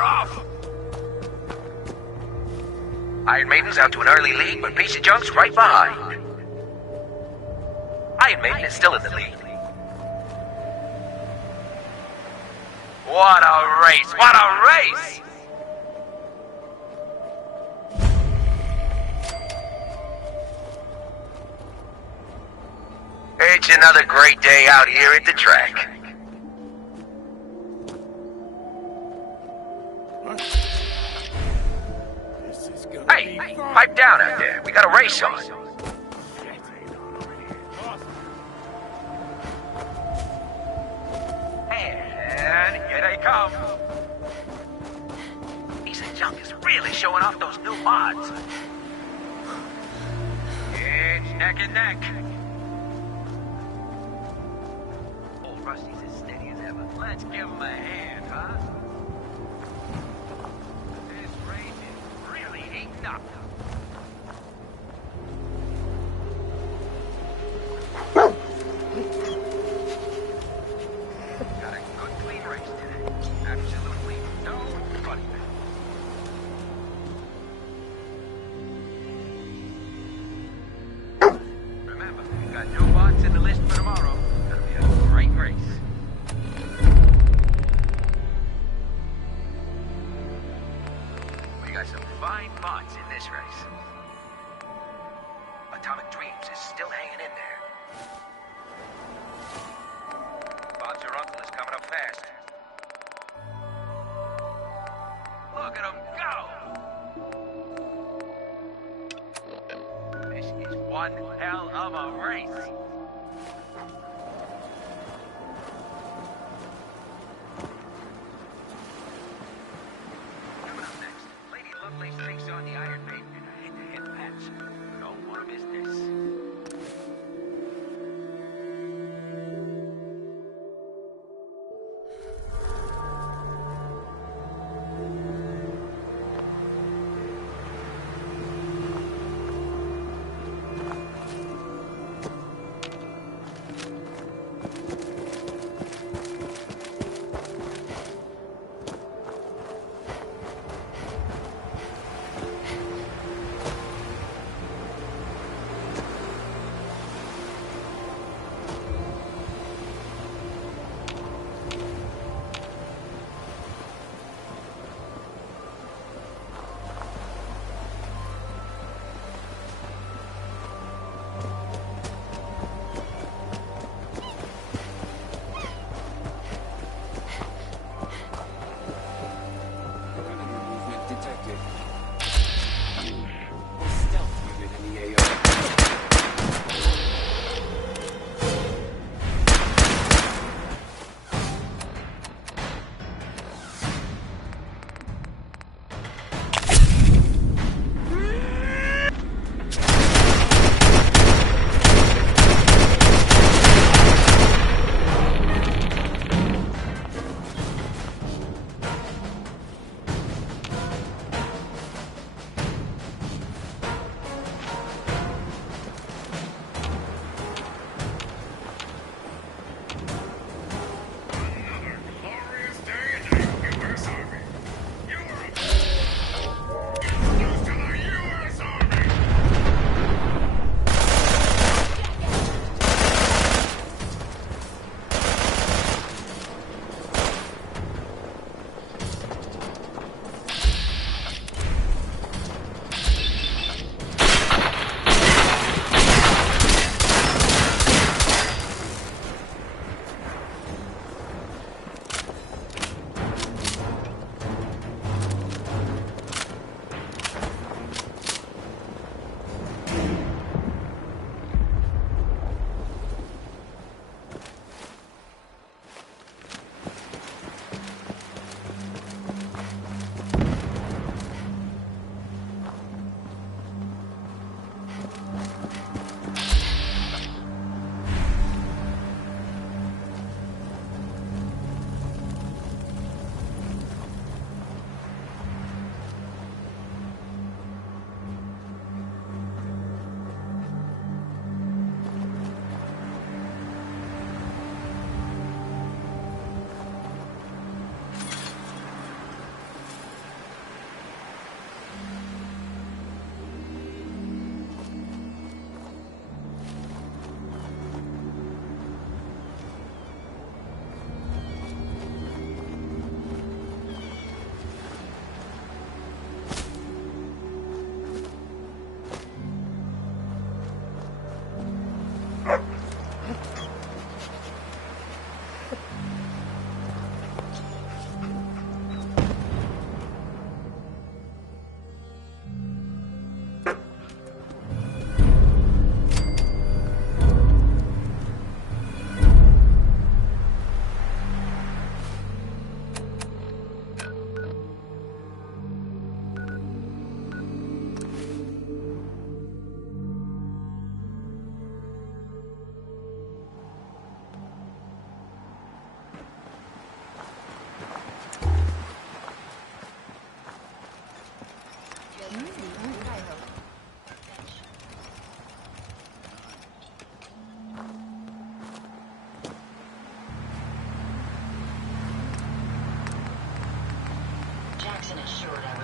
they're off! Iron Maiden's out to an early lead, but Piece of Junk's right behind. Iron Maiden is still in the lead. What a race! What a race! It's another great day out here at the track. Hey, pipe down out there. We got a race on. And here they come. Piece of Junk is really showing off those new mods. It's neck and neck. Old Rusty's as steady as ever. Let's give him a hand, huh? This race is really heating up. Got a good clean race today. Absolutely no funny. Remember, we got new bots in the list for tomorrow. Gonna be a great race. We got some fine bots in this race. Atomic Dreams is still hanging in there. Bob's your uncle is coming up fast. Look at him go! This is one hell of a race. Coming up next, Lady Lovelace takes on the Iron Maiden in a head-to-head match. Don't want to miss this.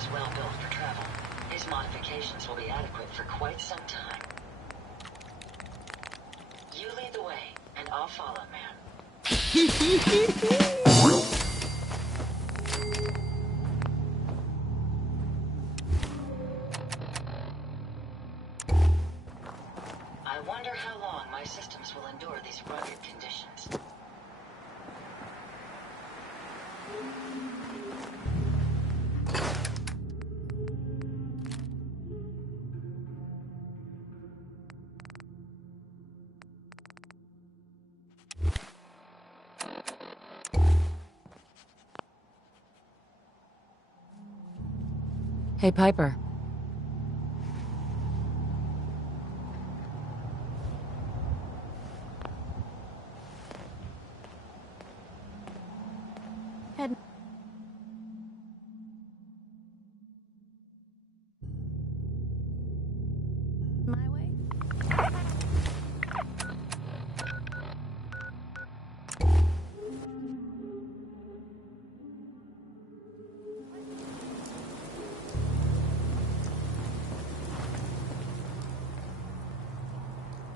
is well built for travel. His modifications will be adequate for quite some time. You lead the way, and I'll follow, man. I wonder how long my systems will endure these rugged conditions. Hey, Piper. Head my way?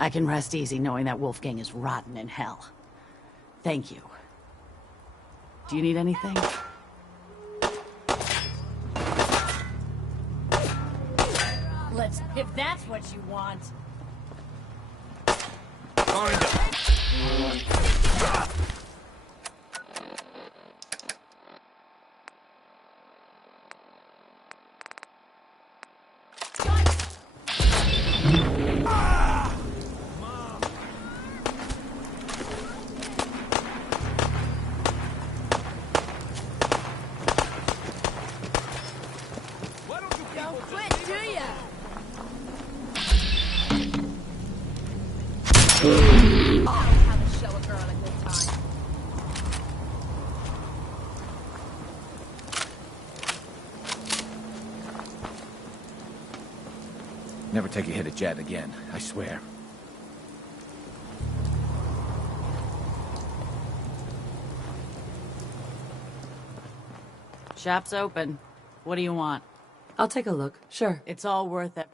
I can rest easy knowing that Wolfgang is rotten in hell. Thank you. Do you need anything? If that's what you want. Find him. Never take a hit at Jet again, I swear. Shop's open. What do you want? I'll take a look, sure. It's all worth it.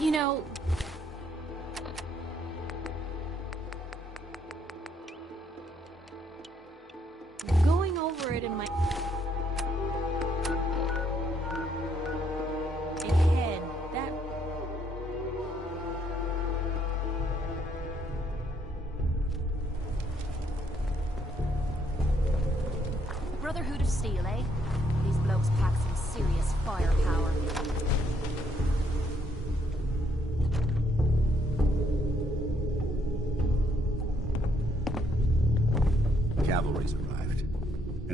You know... going over it in my head, that... Brotherhood of Steel, eh? These blokes pack some serious firepower.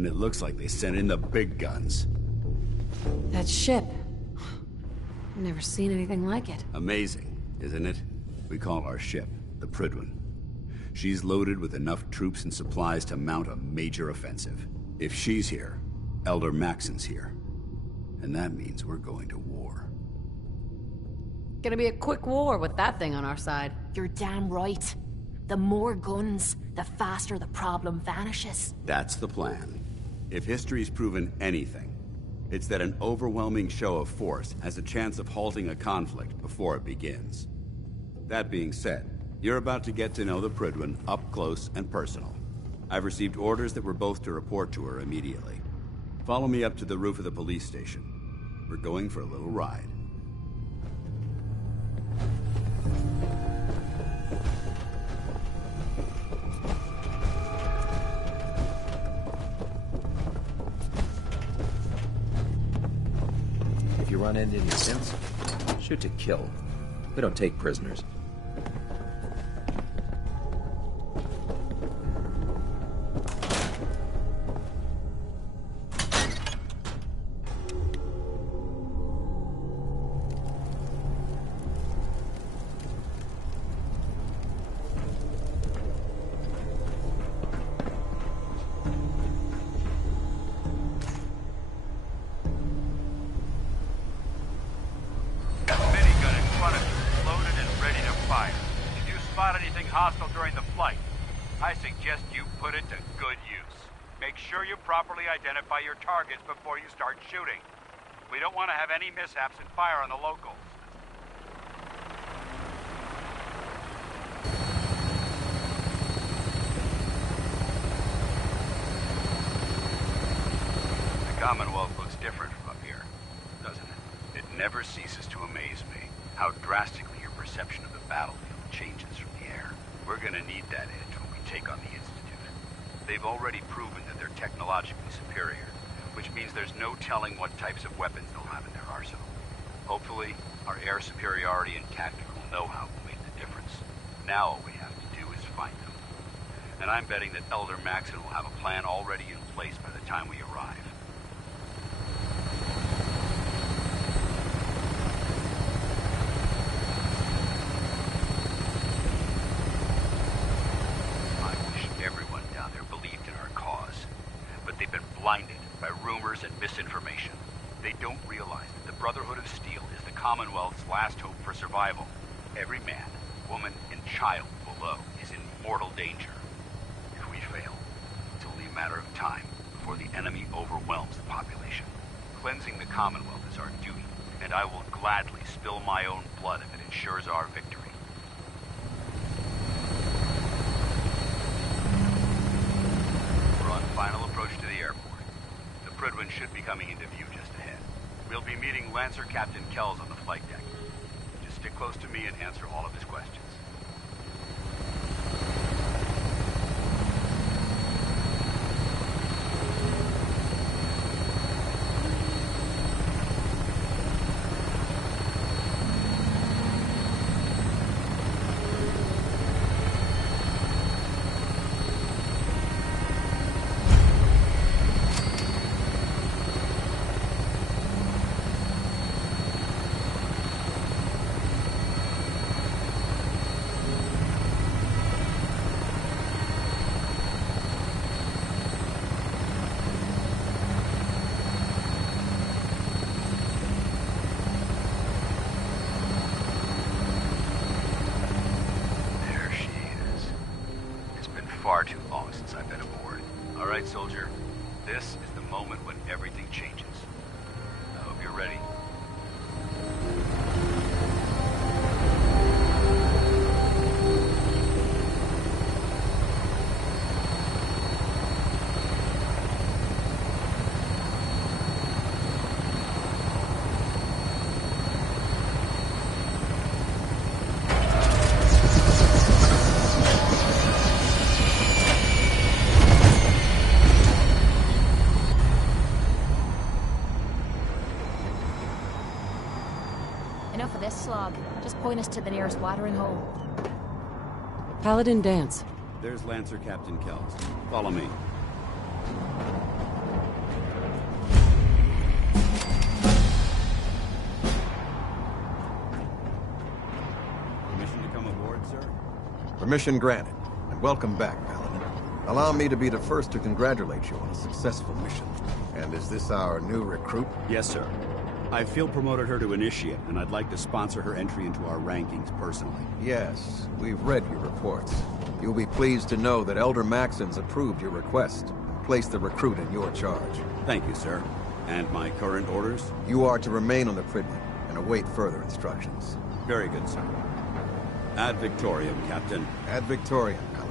and it looks like they sent in the big guns. That ship. I've never seen anything like it. Amazing, isn't it? We call our ship the Prydwen. She's loaded with enough troops and supplies to mount a major offensive. If she's here, Elder Maxon's here. And that means we're going to war. Gonna be a quick war with that thing on our side. You're damn right. The more guns, the faster the problem vanishes. That's the plan. If history's proven anything, it's that an overwhelming show of force has a chance of halting a conflict before it begins. That being said, you're about to get to know the Prydwen up close and personal. I've received orders that we're both to report to her immediately. Follow me up to the roof of the police station. We're going for a little ride. If you run into innocents, shoot to kill. We don't take prisoners. Hostile during the flight. I suggest you put it to good use. Make sure you properly identify your targets before you start shooting. We don't want to have any mishaps and fire on the locals. The Commonwealth looks different from up here, doesn't it? It never ceases to amaze me how drastically your perception of the battlefield changes from the air. We're gonna need that edge when we take on the Institute. They've already proven that they're technologically superior, which means there's no telling what types of weapons they'll have in their arsenal. Hopefully, our air superiority and tactical know-how will make the difference. Now all we have to do is find them. And I'm betting that Elder Maxon will have a plan already in place by the time we arrive. Blinded by rumors and misinformation. They don't realize that the Brotherhood of Steel is the Commonwealth's last hope for survival. Every man, woman, and child below is in mortal danger. If we fail, it's only a matter of time before the enemy overwhelms the population. Cleansing the Commonwealth is our duty, and I will gladly spill my own blood if it ensures our victory. We're on final approach to the airport. Prydwen should be coming into view just ahead. We'll be meeting Lancer Captain Kells on the flight deck. Just stick close to me and answer all of his questions. Far too long since I've been aboard. All right, soldier. This is the moment when everything changes. I hope you're ready. Enough of this slog. Just point us to the nearest watering hole. Paladin Dance. There's Lancer Captain Kells. Follow me. sir. Permission granted, and welcome back, Paladin. Allow me to be the first to congratulate you on a successful mission. And is this our new recruit? Yes, sir. I feel promoted her to initiate, and I'd like to sponsor her entry into our rankings personally. Yes, we've read your reports. You'll be pleased to know that Elder Maxon's approved your request and placed the recruit in your charge. Thank you, sir. And my current orders? You are to remain on the Pridman and await further instructions. Very good, sir. Ad Victoriam, Captain. Ad Victoriam, Paladin.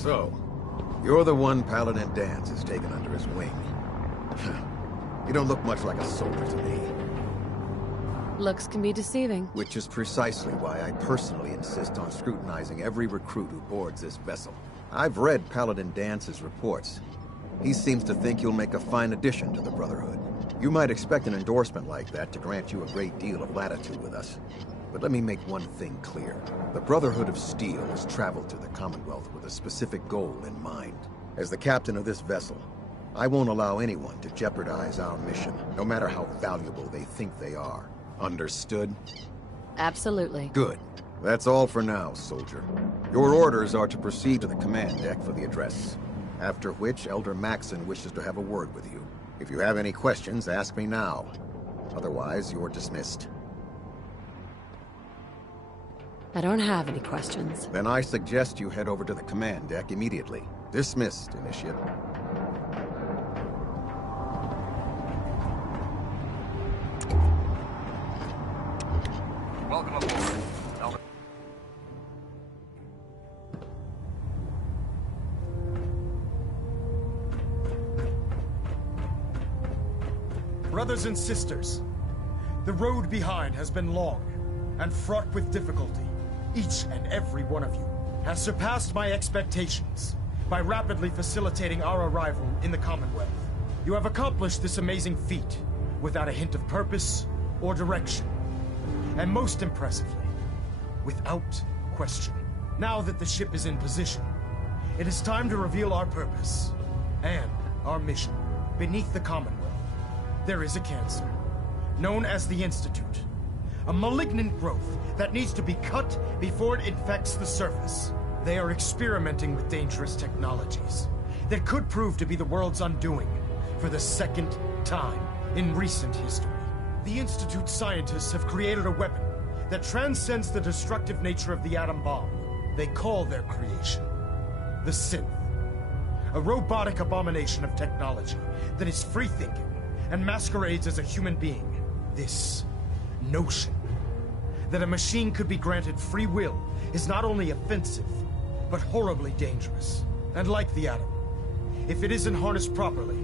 So, you're the one Paladin Danse has taken under his wing. You don't look much like a soldier to me. Looks can be deceiving. Which is precisely why I personally insist on scrutinizing every recruit who boards this vessel. I've read Paladin Dance's reports. He seems to think you'll make a fine addition to the Brotherhood. You might expect an endorsement like that to grant you a great deal of latitude with us. But let me make one thing clear. The Brotherhood of Steel has traveled to the Commonwealth with a specific goal in mind. As the captain of this vessel, I won't allow anyone to jeopardize our mission, no matter how valuable they think they are. Understood? Absolutely. Good. That's all for now, soldier. Your orders are to proceed to the command deck for the address. After which, Elder Maxon wishes to have a word with you. If you have any questions, ask me now. Otherwise, you're dismissed. I don't have any questions. Then I suggest you head over to the command deck immediately. Dismissed, Initiate. Welcome aboard. Brothers and sisters, the road behind has been long and fraught with difficulty. Each and every one of you has surpassed my expectations by rapidly facilitating our arrival in the Commonwealth. You have accomplished this amazing feat without a hint of purpose or direction. And most impressively, without question. Now that the ship is in position, it is time to reveal our purpose and our mission. Beneath the Commonwealth, there is a cancer, known as the Institute. A malignant growth that needs to be cut before it infects the surface. They are experimenting with dangerous technologies that could prove to be the world's undoing for the second time in recent history. The Institute scientists have created a weapon that transcends the destructive nature of the atom bomb. They call their creation the Synth. A robotic abomination of technology that is free-thinking and masquerades as a human being. This notion that a machine could be granted free will is not only offensive, but horribly dangerous. And like the atom, if it isn't harnessed properly,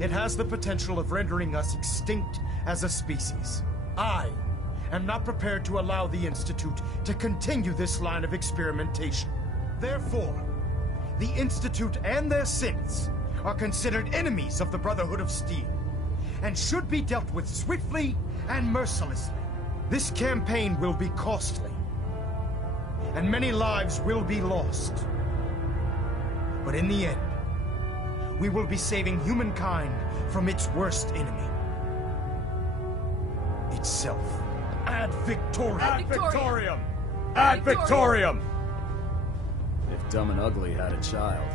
it has the potential of rendering us extinct as a species. I am not prepared to allow the Institute to continue this line of experimentation. Therefore, the Institute and their synths are considered enemies of the Brotherhood of Steel, and should be dealt with swiftly and mercilessly. This campaign will be costly, and many lives will be lost. But in the end, we will be saving humankind from its worst enemy. Itself. Ad Victoriam! Ad Victoriam! Ad Victoriam! If Dumb and Ugly had a child,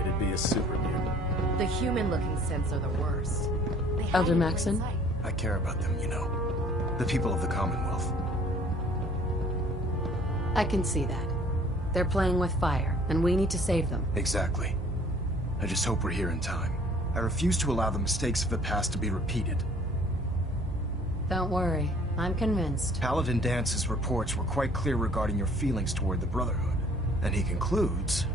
it'd be a super mutant. The human-looking synths are the worst. They hide Elder in plain Maxon? sight. I care about them, you know. The people of the Commonwealth. I can see that. They're playing with fire, and we need to save them. Exactly. I just hope we're here in time. I refuse to allow the mistakes of the past to be repeated. Don't worry. I'm convinced. Paladin Dance's reports were quite clear regarding your feelings toward the Brotherhood. And he concludes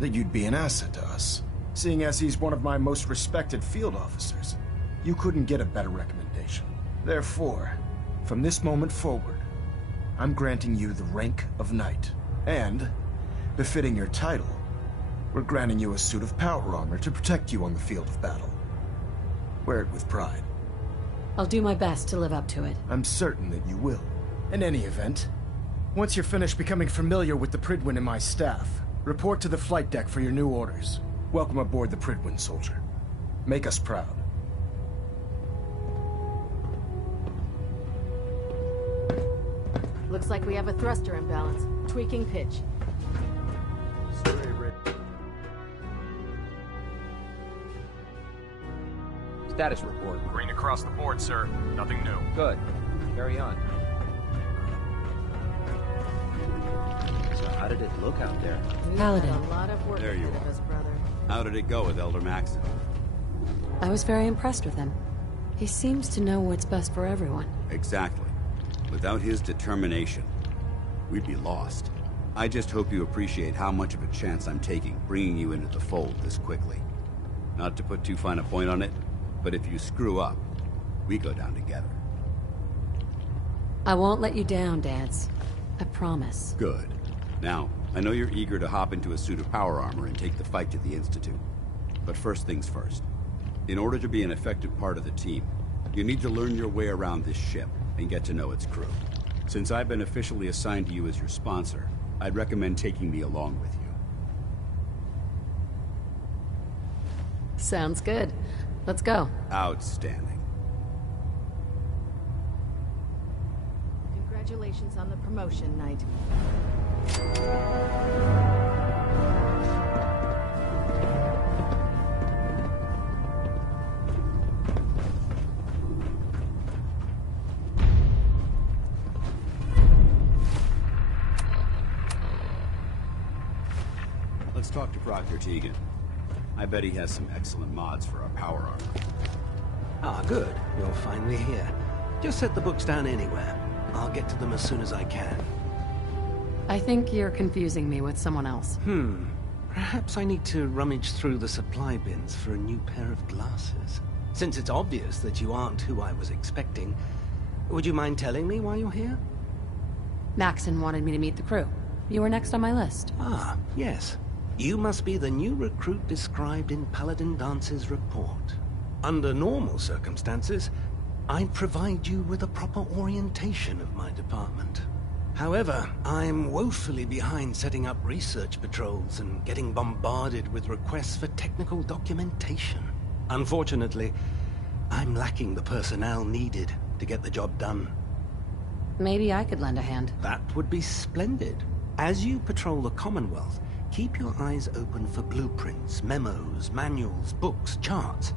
that you'd be an asset to us. Seeing as he's one of my most respected field officers, you couldn't get a better recommendation. Therefore, from this moment forward, I'm granting you the rank of Knight. And, befitting your title, we're granting you a suit of power armor to protect you on the field of battle. Wear it with pride. I'll do my best to live up to it. I'm certain that you will. In any event, once you're finished becoming familiar with the Prydwen and my staff, report to the flight deck for your new orders. Welcome aboard the Prydwen, soldier. Make us proud. Looks like we have a thruster imbalance. Tweaking pitch. Status report. Green across the board, sir. Nothing new. Good. Carry on. So how did it look out there? Paladin. A lot of work There you ahead of are. us, brother. How did it go with Elder Maxon? I was very impressed with him. He seems to know what's best for everyone. Exactly. Without his determination, we'd be lost. I just hope you appreciate how much of a chance I'm taking bringing you into the fold this quickly. Not to put too fine a point on it, but if you screw up, we go down together. I won't let you down, Dance. I promise. Good. Now, I know you're eager to hop into a suit of power armor and take the fight to the Institute. But first things first. In order to be an effective part of the team, you need to learn your way around this ship and get to know its crew. Since I've been officially assigned to you as your sponsor, I'd recommend taking me along with you. Sounds good. Let's go. Outstanding. Congratulations on the promotion, Knight. Let's talk to Proctor Tegan. I bet he has some excellent mods for our power armor. Ah, good. You're finally here. Just set the books down anywhere. I'll get to them as soon as I can. I think you're confusing me with someone else. Perhaps I need to rummage through the supply bins for a new pair of glasses. Since it's obvious that you aren't who I was expecting, would you mind telling me why you're here? Maxon wanted me to meet the crew. You were next on my list. Ah, yes. You must be the new recruit described in Paladin Dance's report. Under normal circumstances, I'd provide you with a proper orientation of my department. However, I'm woefully behind setting up research patrols and getting bombarded with requests for technical documentation. Unfortunately, I'm lacking the personnel needed to get the job done. Maybe I could lend a hand. That would be splendid. As you patrol the Commonwealth, keep your eyes open for blueprints, memos, manuals, books, charts.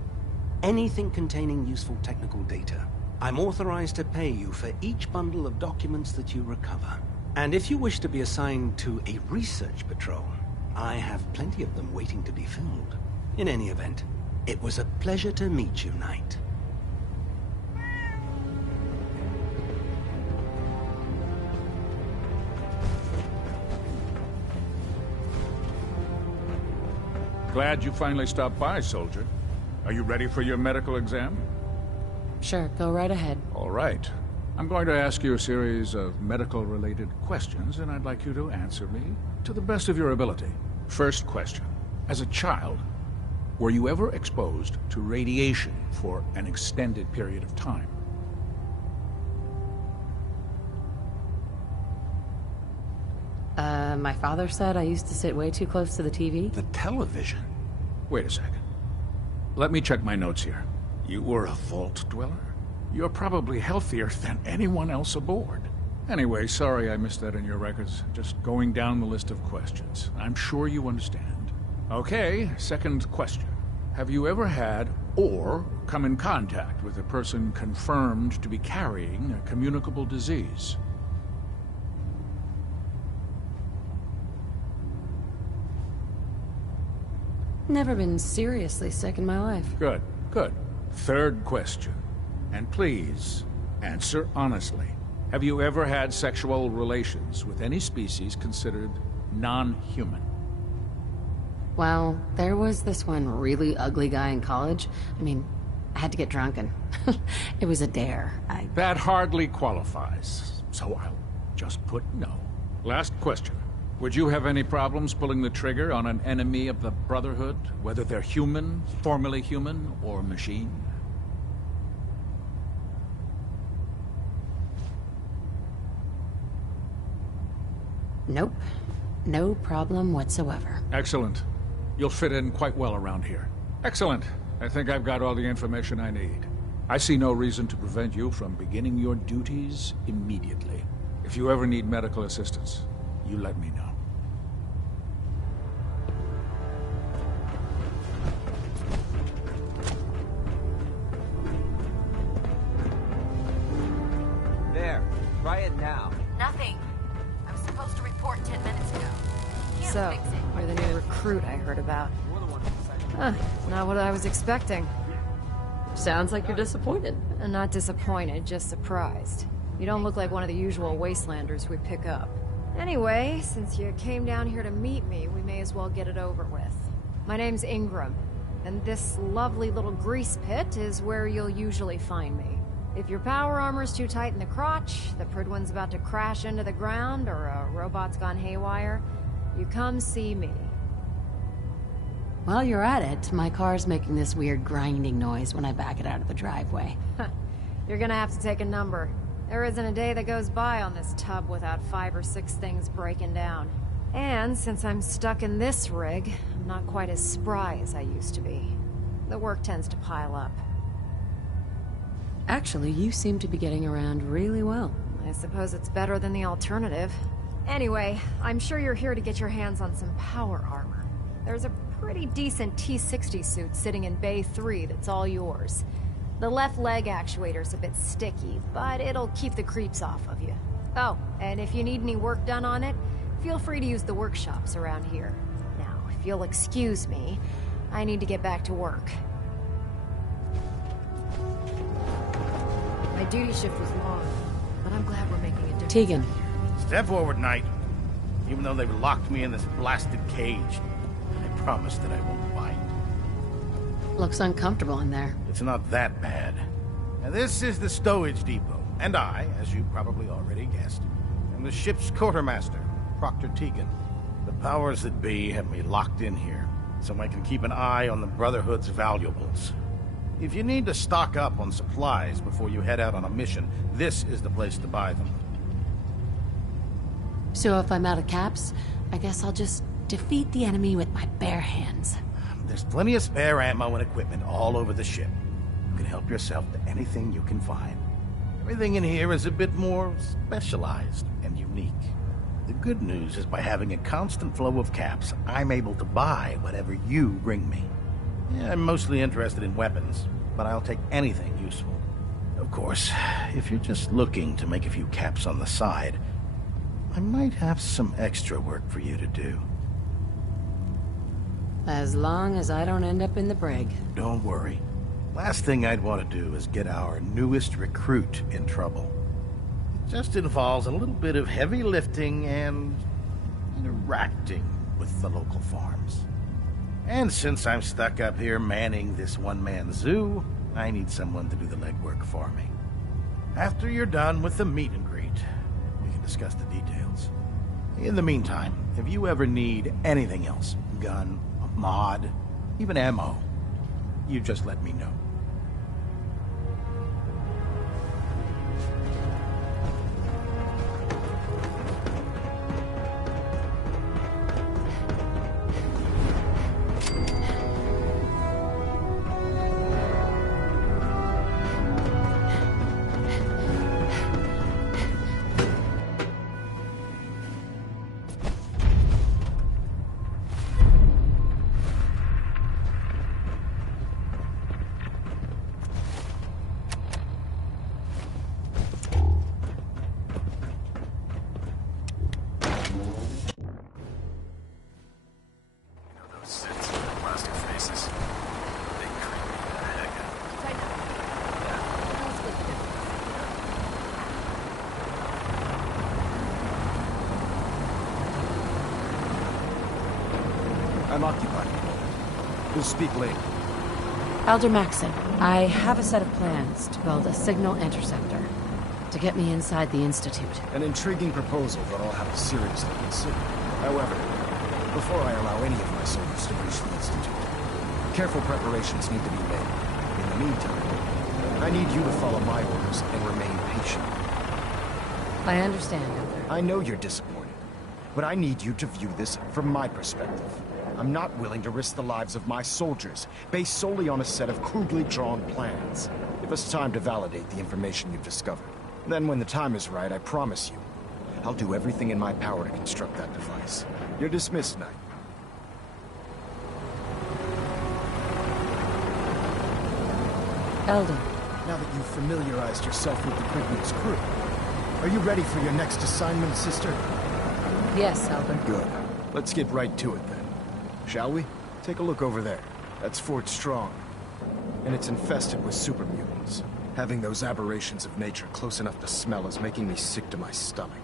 Anything containing useful technical data. I'm authorized to pay you for each bundle of documents that you recover. And if you wish to be assigned to a research patrol, I have plenty of them waiting to be filled. In any event, it was a pleasure to meet you, Knight. Glad you finally stopped by, soldier. Are you ready for your medical exam? Sure, go right ahead. All right. I'm going to ask you a series of medical-related questions, and I'd like you to answer me to the best of your ability. First question. As a child, were you ever exposed to radiation for an extended period of time? My father said I used to sit way too close to the TV. The television? Wait a second. Let me check my notes here. You were a vault dweller? You're probably healthier than anyone else aboard. Anyway, sorry I missed that in your records. Just going down the list of questions. I'm sure you understand. Okay, second question. Have you ever had or come in contact with a person confirmed to be carrying a communicable disease? Never been seriously sick in my life. Good, good. Third question. And please, answer honestly. Have you ever had sexual relations with any species considered non-human? Well, there was this one really ugly guy in college. I mean, I had to get drunk and it was a dare. That hardly qualifies, so I'll just put no. Last question. Would you have any problems pulling the trigger on an enemy of the Brotherhood, whether they're human, formerly human, or machine? Nope. No problem whatsoever. Excellent. You'll fit in quite well around here. Excellent. I think I've got all the information I need. I see no reason to prevent you from beginning your duties immediately. If you ever need medical assistance, you let me know. There. Try it now. Nothing. I was supposed to report 10 minutes ago. Can't So, fix it. you're the new recruit I heard about. Huh, not what I was expecting. Sounds like you're disappointed. Not disappointed, just surprised. You don't look like one of the usual wastelanders we pick up. Anyway, since you came down here to meet me, we may as well get it over with. My name's Ingram, and this lovely little grease pit is where you'll usually find me. If your power armor's too tight in the crotch, the Prydwen's about to crash into the ground, or a robot's gone haywire, you come see me. While you're at it, my car's making this weird grinding noise when I back it out of the driveway. You're gonna have to take a number. There isn't a day that goes by on this tub without 5 or 6 things breaking down. And since I'm stuck in this rig, I'm not quite as spry as I used to be. The work tends to pile up. Actually, you seem to be getting around really well. I suppose it's better than the alternative. Anyway, I'm sure you're here to get your hands on some power armor. There's a pretty decent T-60 suit sitting in Bay 3 that's all yours. The left leg actuator's a bit sticky, but it'll keep the creeps off of you. Oh, and if you need any work done on it, feel free to use the workshops around here. Now, if you'll excuse me, I need to get back to work. My duty shift was long, but I'm glad we're making a difference. Tegan. Step forward, Knight. Even though they've locked me in this blasted cage, I promise that I won't bite. Looks uncomfortable in there. It's not that bad. Now, this is the stowage depot, and I, as you probably already guessed, am the ship's quartermaster, Proctor Tegan. The powers that be have me locked in here, so I can keep an eye on the Brotherhood's valuables. If you need to stock up on supplies before you head out on a mission, this is the place to buy them. So if I'm out of caps, I guess I'll just defeat the enemy with my bare hands. There's plenty of spare ammo and equipment all over the ship. You can help yourself to anything you can find. Everything in here is a bit more specialized and unique. The good news is by having a constant flow of caps, I'm able to buy whatever you bring me. Yeah, I'm mostly interested in weapons, but I'll take anything useful. Of course, if you're just looking to make a few caps on the side, I might have some extra work for you to do. As long as I don't end up in the brig. Don't worry. Last thing I'd want to do is get our newest recruit in trouble. It just involves a little bit of heavy lifting and interacting with the local farms. And since I'm stuck up here manning this one-man zoo, I need someone to do the legwork for me. After you're done with the meet and greet, we can discuss the details. In the meantime, if you ever need anything else, gun, a mod, even ammo, you just let me know. I'm occupied. We'll speak later. Elder Maxon, I have a set of plans to build a signal interceptor to get me inside the Institute. An intriguing proposal that I'll have to seriously consider. However, before I allow any of my soldiers to reach the Institute, careful preparations need to be made. In the meantime, I need you to follow my orders and remain patient. I understand, Elder. I know you're disappointed, but I need you to view this from my perspective. I'm not willing to risk the lives of my soldiers based solely on a set of crudely drawn plans. Give us time to validate the information you've discovered. Then when the time is right, I promise you, I'll do everything in my power to construct that device. You're dismissed, Knight. Elder. Now that you've familiarized yourself with the Quinton's crew, are you ready for your next assignment, sister? Yes, Elder. Good. Let's get right to it then. Shall we? Take a look over there. That's Fort Strong. And it's infested with super mutants. Having those aberrations of nature close enough to smell is making me sick to my stomach.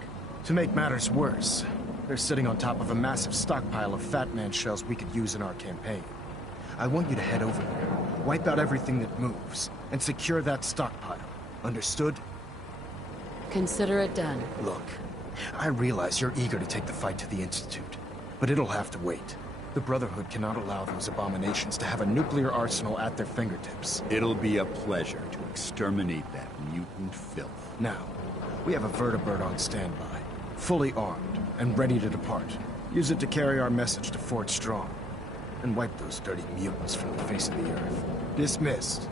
To make matters worse, they're sitting on top of a massive stockpile of Fat Man shells we could use in our campaign. I want you to head over there, wipe out everything that moves, and secure that stockpile. Understood? Consider it done. Look, I realize you're eager to take the fight to the Institute, but it'll have to wait. The Brotherhood cannot allow those abominations to have a nuclear arsenal at their fingertips. It'll be a pleasure to exterminate that mutant filth. Now, we have a vertibird on standby, fully armed and ready to depart. Use it to carry our message to Fort Strong, and wipe those dirty mutants from the face of the earth. Dismissed.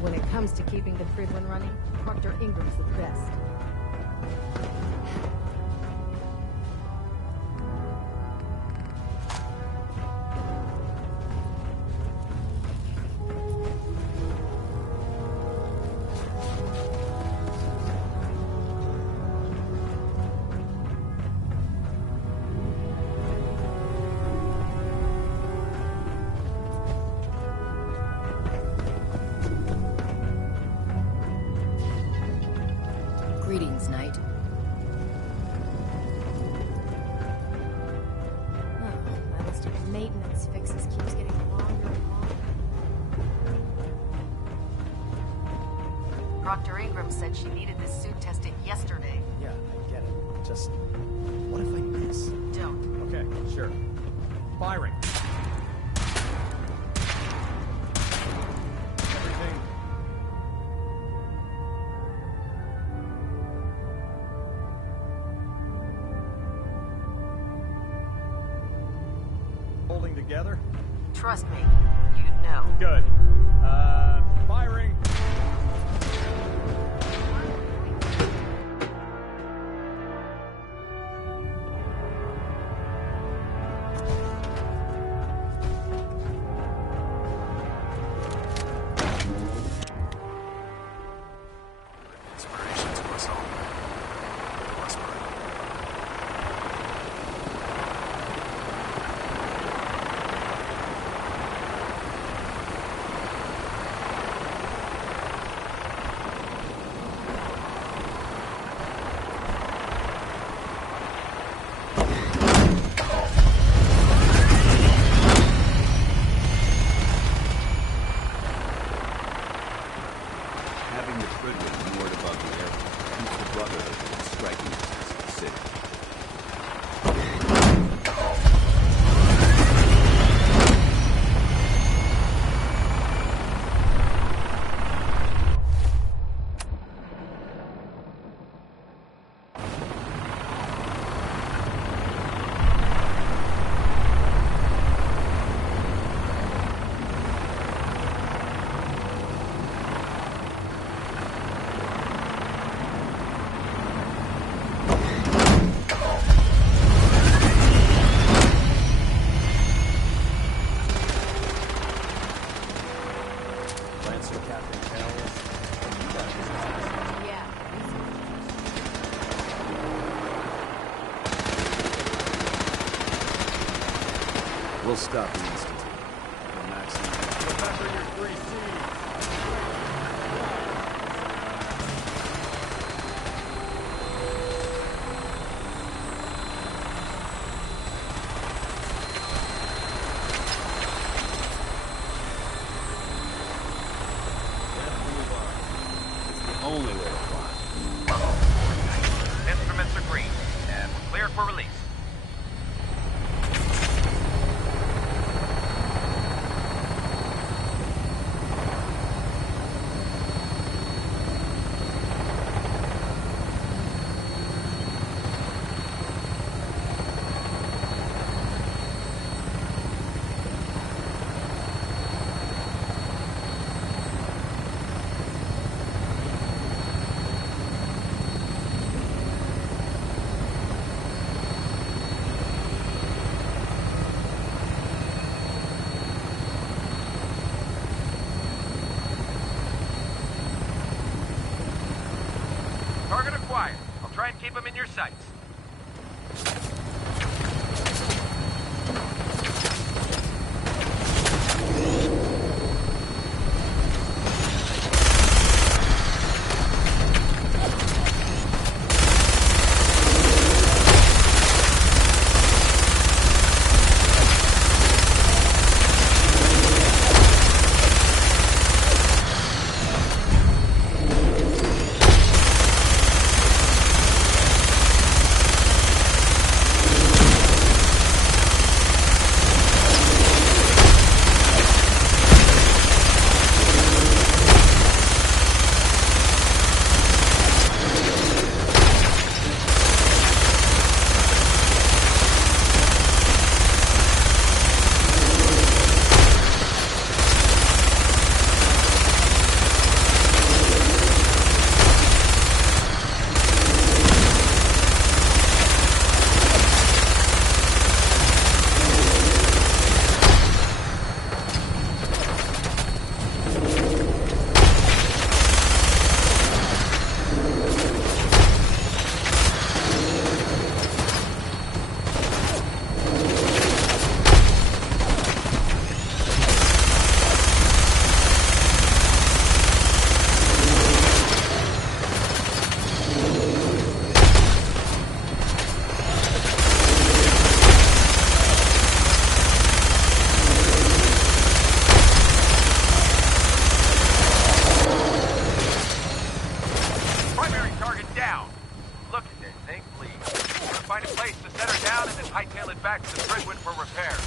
When it comes to keeping the Fridlin running, Proctor Ingram's the best. Greetings, Knight. My list of maintenance fixes keeps getting longer and longer. Proctor Ingram said she needed this suit tested yesterday. Yeah, I get it. Just, what if I miss? Don't. Okay, sure. Firing. Everything. Holding together? Trust me, you'd know. Good. Firing. Inspiration to us all. Whisper. We'll stop the Institute. The maximum. Remember your 3 C's. Only way to fly. Instruments are green, and we're cleared for release. Target acquired. I'll try and keep him in your sights. Hightail it back to the Bridgewood for repairs.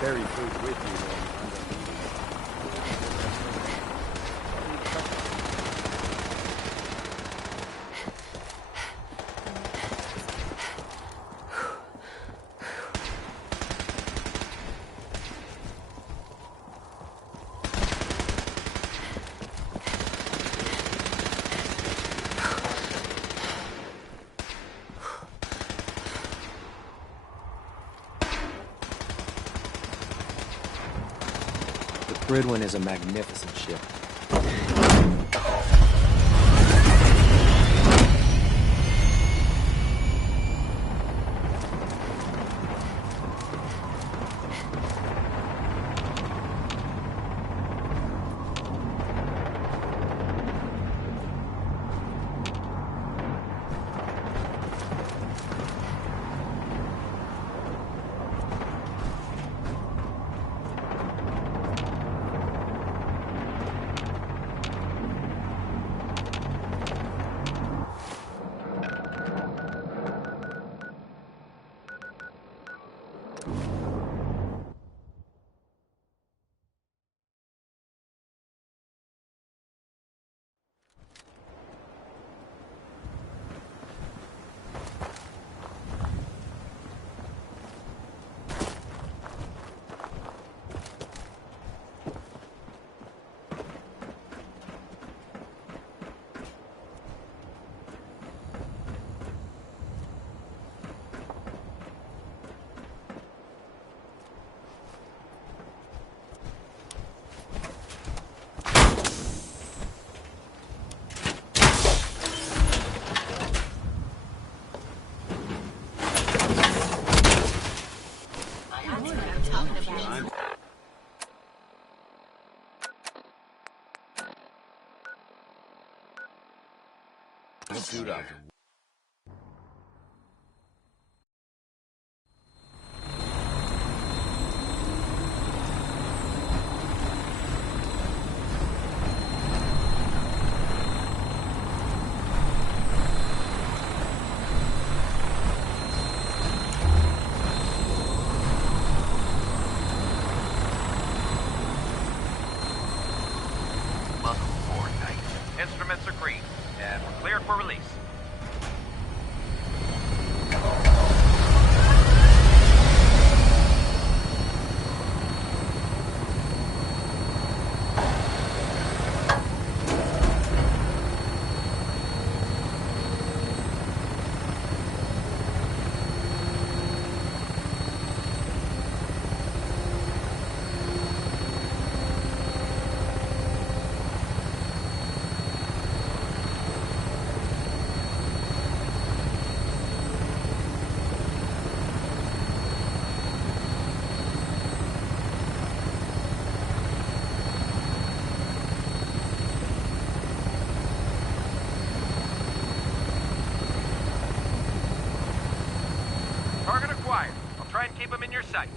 Carry food with you when Bridwin is a magnificent ship. suit up. Welcome aboard, Knight. Instruments are green, and we're cleared for release. Target acquired. I'll try and keep him in your sights.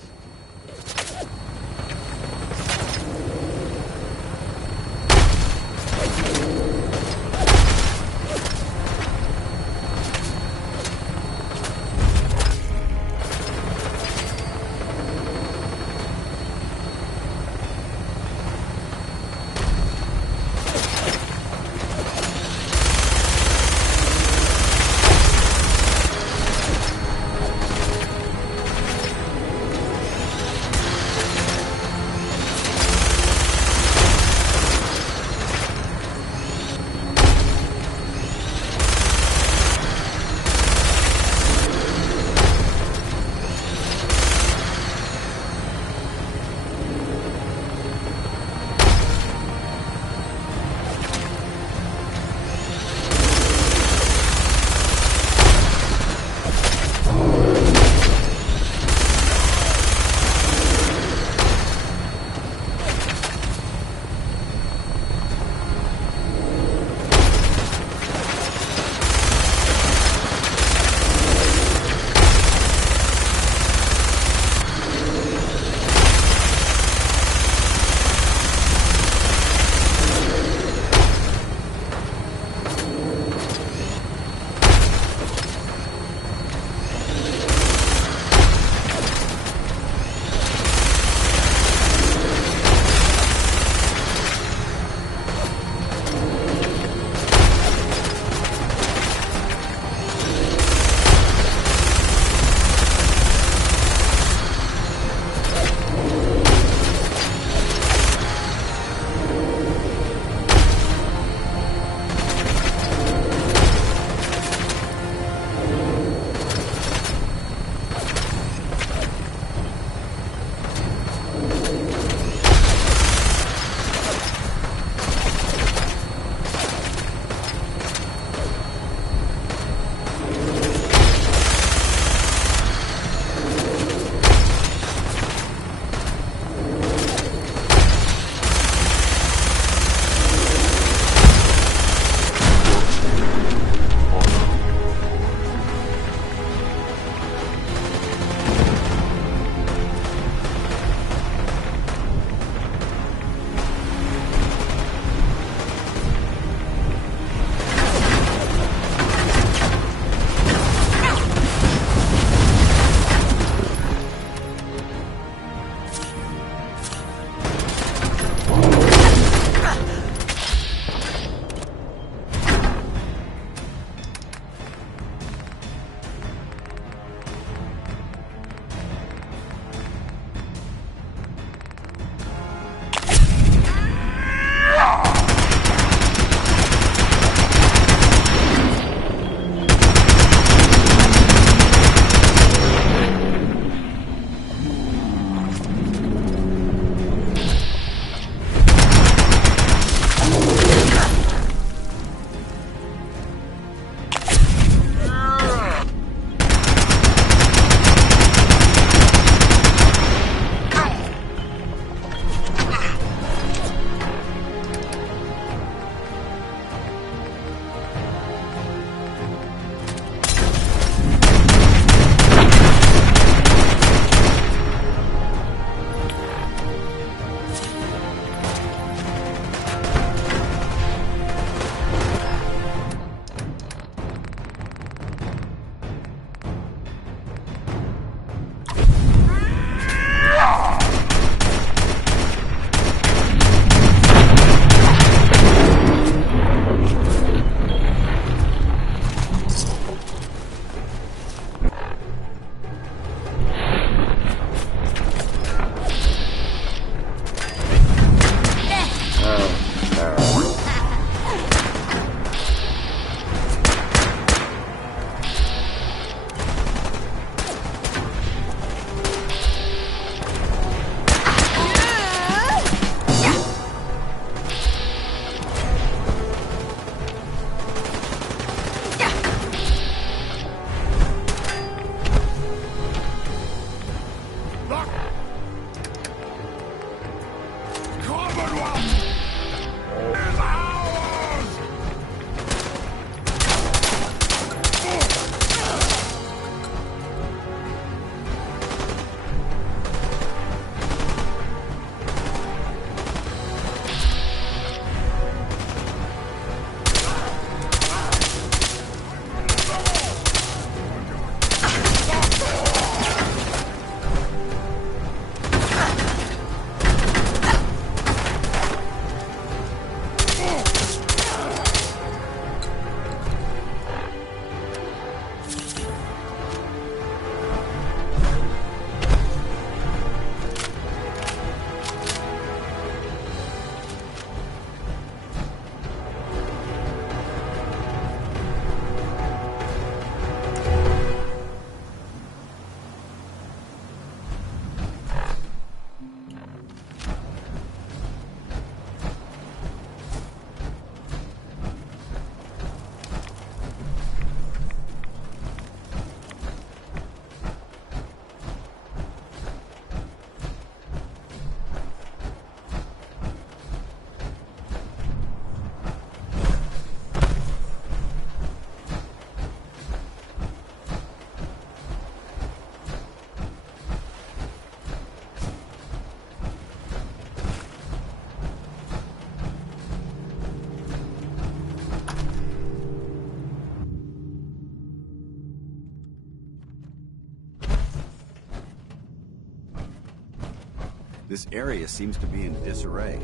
This area seems to be in disarray.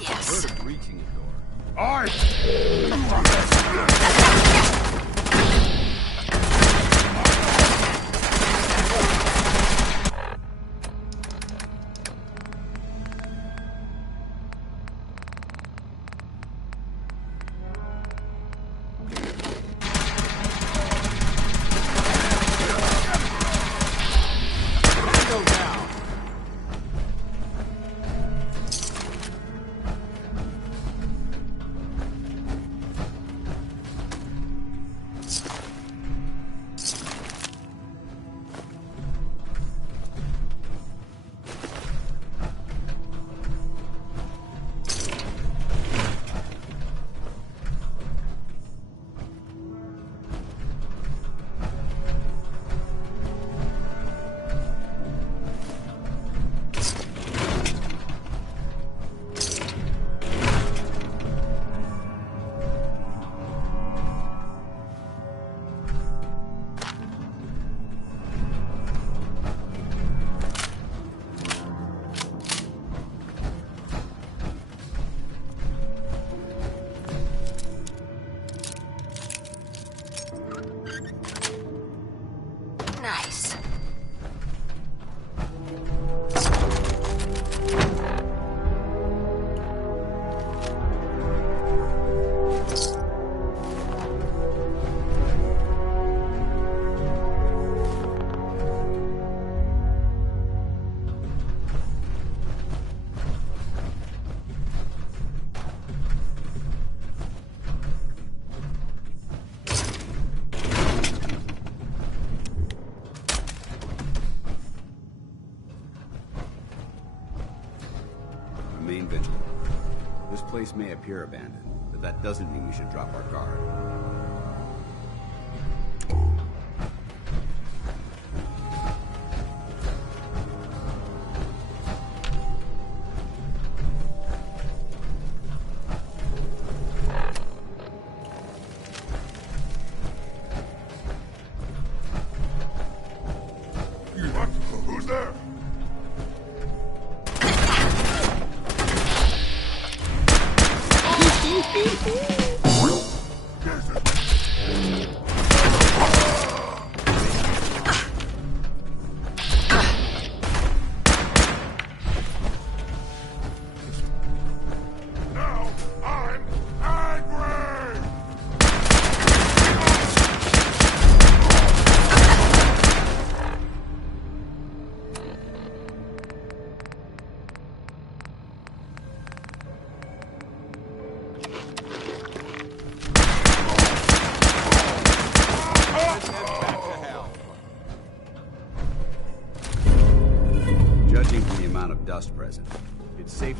Yes. Heard of breaching the door. Nice. Remain vigilant. This place may appear abandoned, but that doesn't mean we should drop our guard. What? Who's there?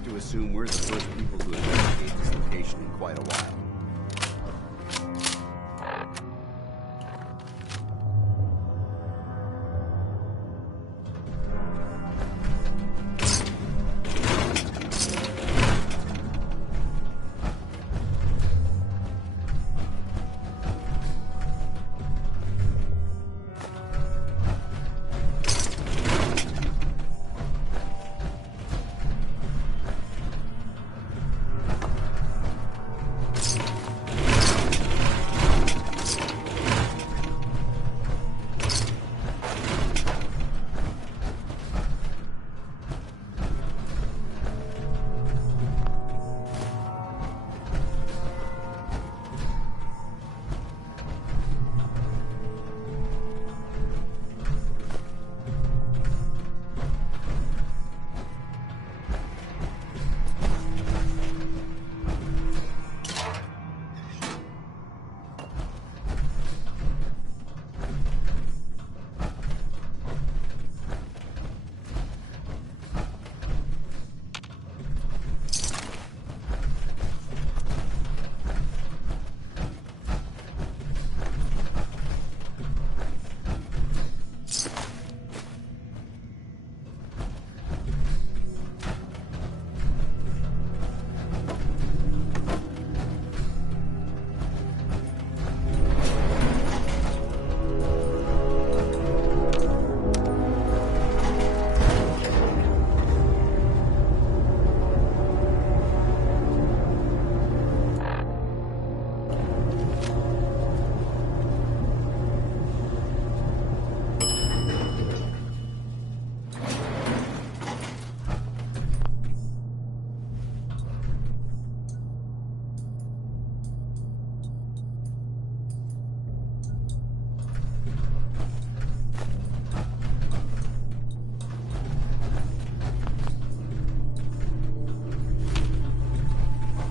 to assume we're the first people to investigate this location in quite a while.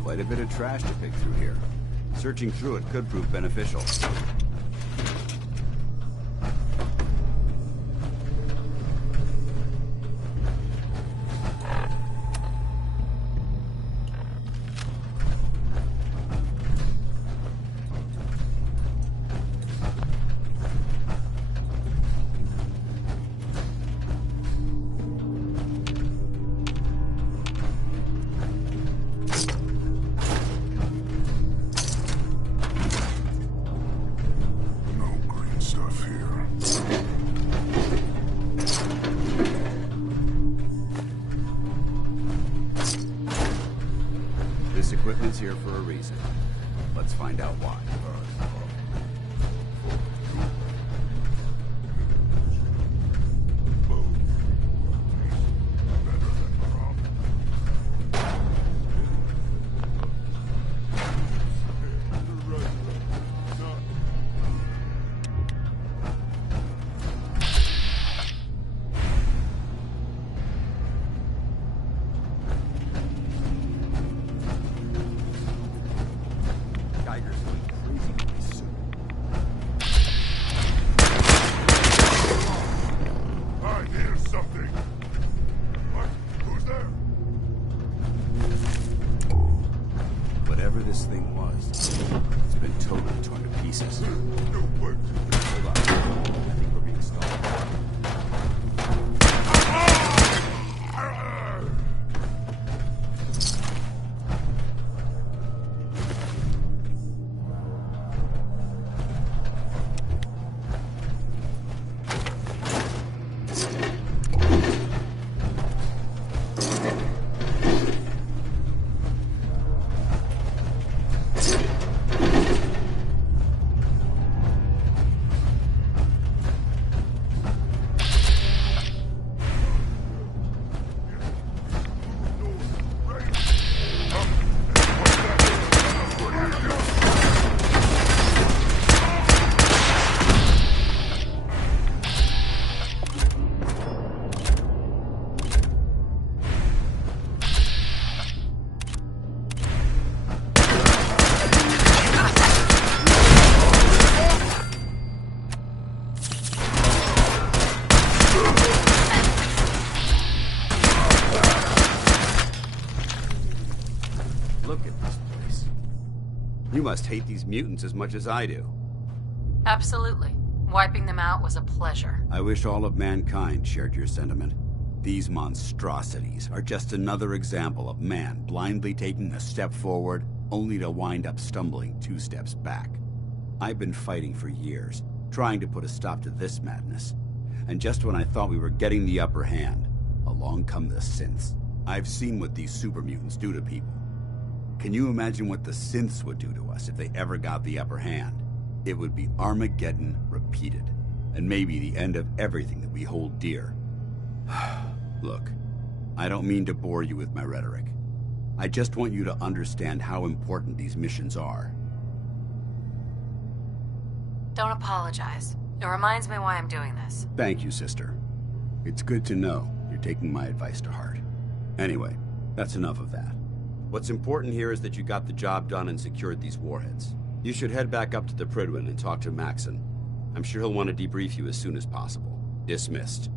Quite a bit of trash to pick through here. Searching through it could prove beneficial. This equipment's here for a reason. Let's find out why. Whatever this thing was, it's been totally torn to pieces. Hold on. I think we're being stalled. Look at this place. You must hate these mutants as much as I do. Absolutely. Wiping them out was a pleasure. I wish all of mankind shared your sentiment. These monstrosities are just another example of man blindly taking a step forward, only to wind up stumbling 2 steps back. I've been fighting for years, trying to put a stop to this madness. And just when I thought we were getting the upper hand, along come the synths. I've seen what these super mutants do to people. Can you imagine what the synths would do to us if they ever got the upper hand? It would be Armageddon repeated, and maybe the end of everything that we hold dear. Look, I don't mean to bore you with my rhetoric. I just want you to understand how important these missions are. Don't apologize. It reminds me why I'm doing this. Thank you, sister. It's good to know you're taking my advice to heart. Anyway, that's enough of that. What's important here is that you got the job done and secured these warheads. You should head back up to the Prydwen and talk to Maxon. I'm sure he'll want to debrief you as soon as possible. Dismissed.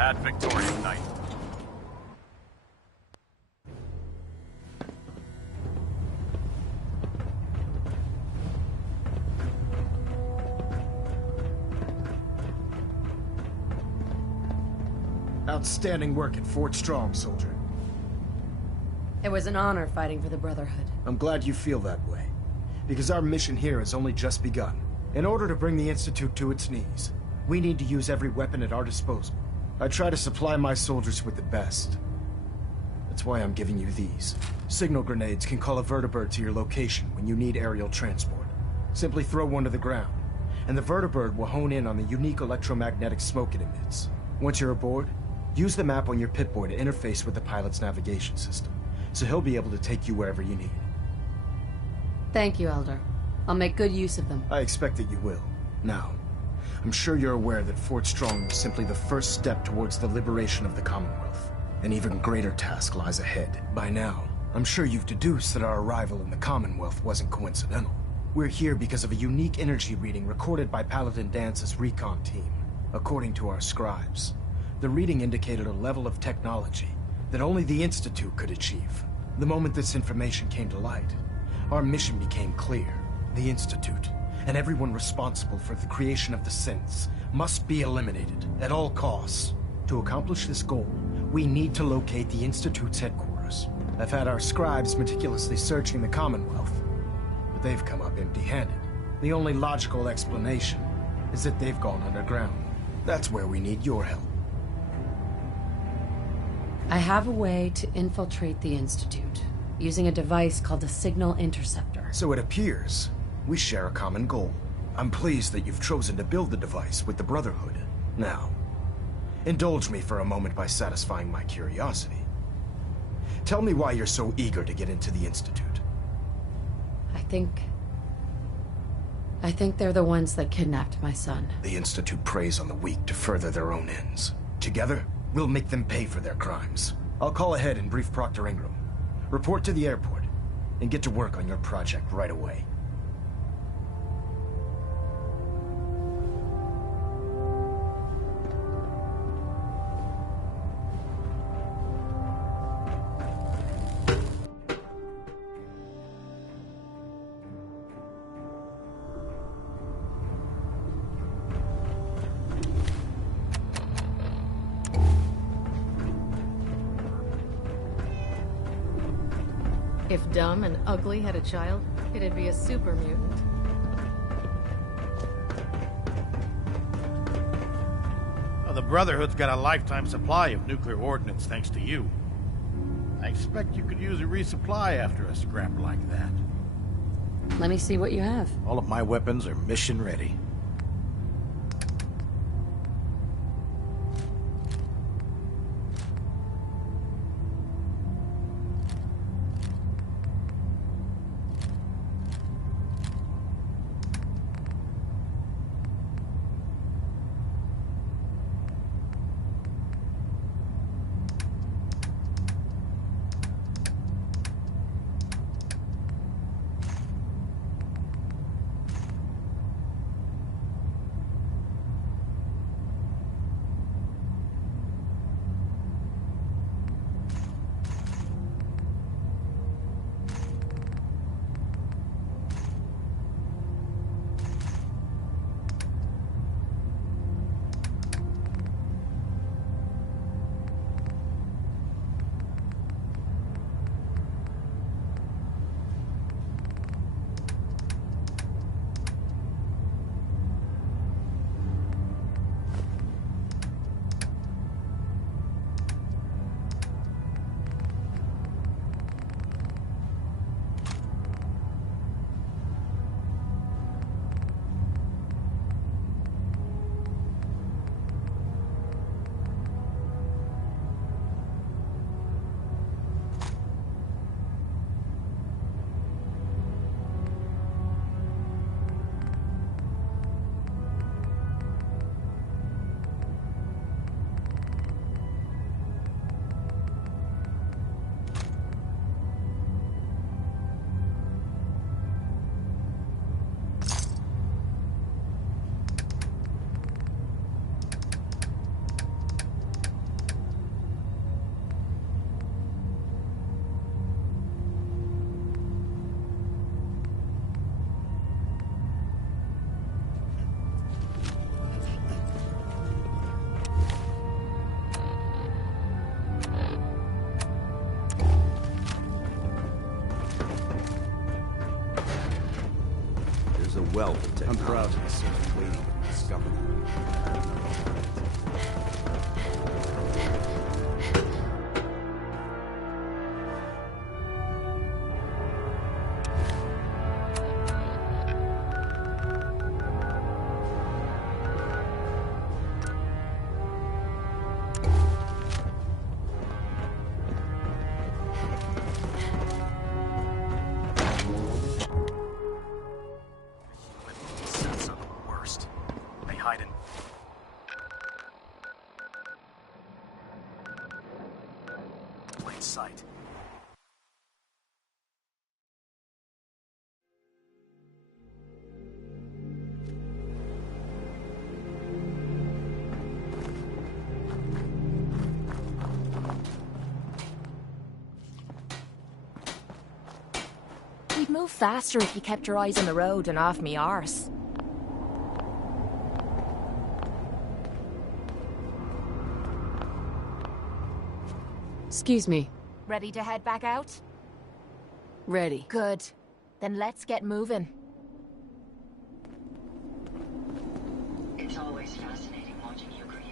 Add Victorian Knight. Outstanding work at Fort Strong, soldier. It was an honor fighting for the Brotherhood. I'm glad you feel that way, because our mission here has only just begun. In order to bring the Institute to its knees, we need to use every weapon at our disposal. I try to supply my soldiers with the best. That's why I'm giving you these. Signal grenades can call a vertibird to your location when you need aerial transport. Simply throw one to the ground, and the vertibird will hone in on the unique electromagnetic smoke it emits. Once you're aboard, use the map on your Pip-Boy to interface with the pilot's navigation system, so he'll be able to take you wherever you need. Thank you, Elder. I'll make good use of them. I expect that you will. Now, I'm sure you're aware that Fort Strong was simply the first step towards the liberation of the Commonwealth. An even greater task lies ahead. By now, I'm sure you've deduced that our arrival in the Commonwealth wasn't coincidental. We're here because of a unique energy reading recorded by Paladin Dance's recon team. According to our scribes, the reading indicated a level of technology that only the Institute could achieve. The moment this information came to light, our mission became clear. The Institute, and everyone responsible for the creation of the synths, must be eliminated at all costs. To accomplish this goal, we need to locate the Institute's headquarters. I've had our scribes meticulously searching the Commonwealth, but they've come up empty-handed. The only logical explanation is that they've gone underground. That's where we need your help. I have a way to infiltrate the Institute, using a device called a signal interceptor. So it appears we share a common goal. I'm pleased that you've chosen to build the device with the Brotherhood. Now, indulge me for a moment by satisfying my curiosity. Tell me why you're so eager to get into the Institute. I think they're the ones that kidnapped my son. The Institute preys on the weak to further their own ends. Together, we'll make them pay for their crimes. I'll call ahead and brief Proctor Ingram. Report to the airport, and get to work on your project right away. If Dumb and Ugly had a child, it'd be a super mutant. Well, the Brotherhood's got a lifetime supply of nuclear ordnance thanks to you. I expect you could use a resupply after a scrap like that. Let me see what you have. All of my weapons are mission ready. wealth of technology. I'm proud to be served, waiting to discover them. Sight. We'd move faster if you kept your eyes on the road and off me arse. Excuse me. Ready to head back out? Ready. Good. Then let's get moving. It's always fascinating watching you create.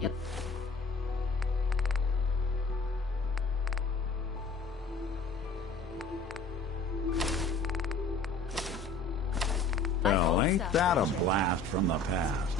Yep. Well, ain't that a blast from the past?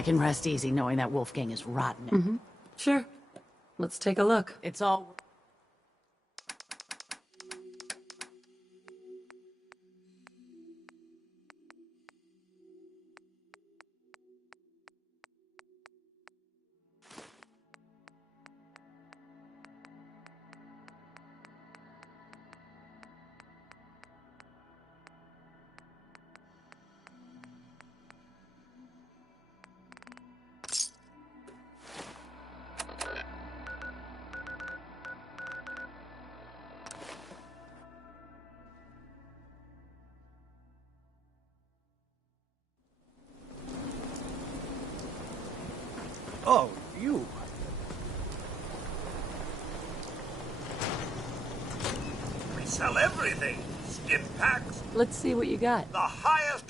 I can rest easy knowing that Wolfgang is rotten. Mm-hmm. Sure. Let's take a look. It's all... Oh, you. We sell everything. Stim packs, Let's see what you got. the highest